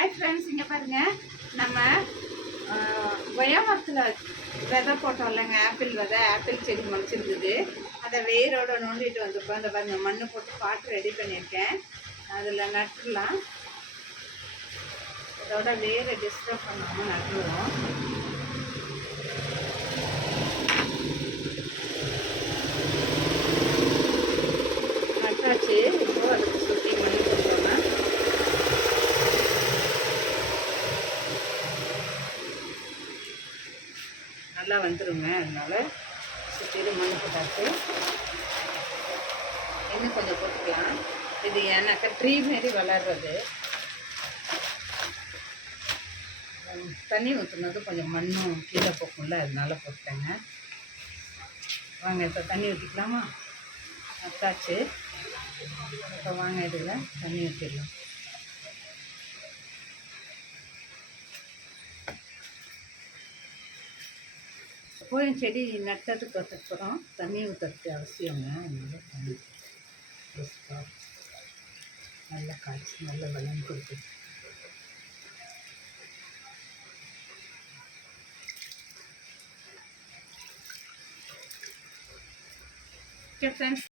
Hi friends இங்கே பாருங்கள் நம்ம கொய்யா மரத்தில் விதை போட்டோம் இல்லைங்க ஆப்பிள் விதை ஆப்பிள் செடி முளைச்சிருந்தது. அதை வேரோட நோண்டிட்டு வந்திருக்கோம் அந்த பாருங்க மண்ணு போட்டு பாட்டு ரெடி பண்ணியிருக்கேன். அதில் நட்டுடலாம். அதோட வேரை டிஸ்டர்ப் பண்ணாமல் நட்டுருவோம். நல்லா வந்துடுங்க அதனால் சுற்றிலும் மண் போட்டாச்சு. இன்னும் கொஞ்சம் போட்டுக்கலாம். இது ஏன்னாக்கா ட்ரீ மாரி வளர்றது. தண்ணி ஊற்றுனது கொஞ்சம் மண்ணும் கீழே போக்கும்ல அதனால போட்டேங்க வாங்க இப்போ தண்ணி ஊற்றிக்கலாமா அத்தாச்சு. இப்போ வாங்க இதில் தண்ணி ஊற்றிடலாம் போய் செடி நட்டதுக்கு அப்புறம் தண்ணி ஊற்றுறதுக்கு அவசியங்க அதனால தண்ணி ஊத்திக்கலாம். நல்லா காய்ச்சி நல்ல பலன் கொடுக்குது ஓகே ஃப்ரெண்ட்ஸ்